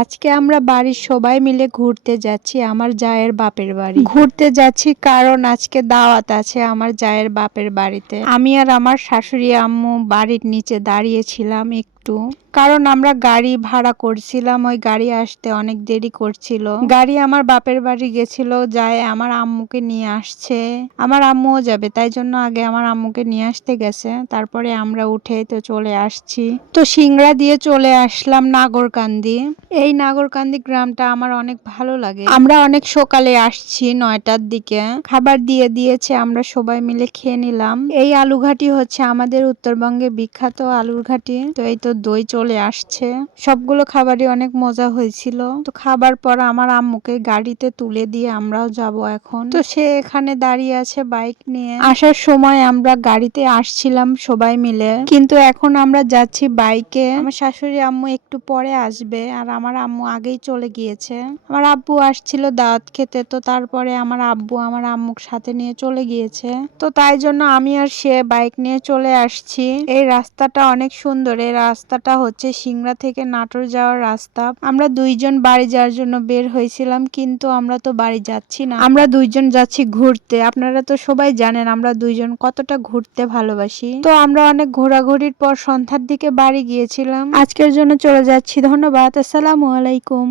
আজকে আমরা বাড়ির সবাই মিলে ঘুরতে যাচ্ছি আমার জায়ের বাপের বাড়ি। ঘুরতে যাচ্ছি কারণ আজকে দাওয়াত আছে আমার জায়ের বাপের বাড়িতে। আমি আর আমার শাশুড়ি আম্মু বাড়ির নিচে দাঁড়িয়েছিলাম একটু, কারণ আমরা গাড়ি ভাড়া করছিলাম, ওই গাড়ি আসতে অনেক দেরি করছিল। গাড়ি আমার বাপের বাড়ি গেছিল, যায় আমার আম্মুকে নিয়ে আসছে, আমার আম্মুও যাবে, তাই জন্য আগে আমার আম্মুকে নিয়ে আসতে গেছে, তারপরে আমরা উঠে তো চলে আসছি। তো সিংড়া দিয়ে চলে আসলাম নাগরকান্দি। এই নাগরকান্দি গ্রামটা আমার অনেক ভালো লাগে। আমরা অনেক সকালে আসছি 9টার দিকে, খাবার দিয়ে দিয়েছে, আমরা সবাই মিলে খেয়ে নিলাম। এই আলুঘাটি হচ্ছে আমাদের উত্তরবঙ্গে বিখ্যাত আলুর ঘাটি। তো এই তো দই চলে আসছে, সবগুলো খাবারই অনেক মজা হয়েছিল। তো খাবার পর আমার আম্মুকে গাড়িতে তুলে দিয়ে আমরাও যাব এখন। তো সে এখানে দাঁড়িয়ে আছে বাইক নিয়ে। আসার সময় আমরা গাড়িতে আসছিলাম সবাই মিলে, কিন্তু এখন আমরা যাচ্ছি বাইকে। আমার শাশুড়ি আম্মু একটু পরে আসবে, আর আমার আম্মু আগেই চলে গিয়েছে। আমার আব্বু আসছিল দাওয়াত খেতে, তো তারপরে আমার আব্বু আমার আম্মুর সাথে নিয়ে চলে গিয়েছে। তো তাই জন্য আমি আর সে বাইক নিয়ে চলে আসছি। এই রাস্তাটা অনেক সুন্দর। এই রাস্তাটা হচ্ছে সিংড়া থেকে নাটোর যাওয়ার রাস্তা। আমরা দুইজন বাড়ি যাওয়ার জন্য বের হয়েছিলাম, কিন্তু আমরা তো বাড়ি যাচ্ছি না, আমরা দুইজন যাচ্ছি ঘুরতে। আপনারা তো সবাই জানেন আমরা দুইজন কতটা ঘুরতে ভালোবাসি। তো আমরা অনেক ঘোরাঘুরির পর সন্ধ্যার দিকে বাড়ি গিয়েছিলাম। আজকের জন্য চলে যাচ্ছি, ধন্যবাদ, আসসালামু আলাইকুম।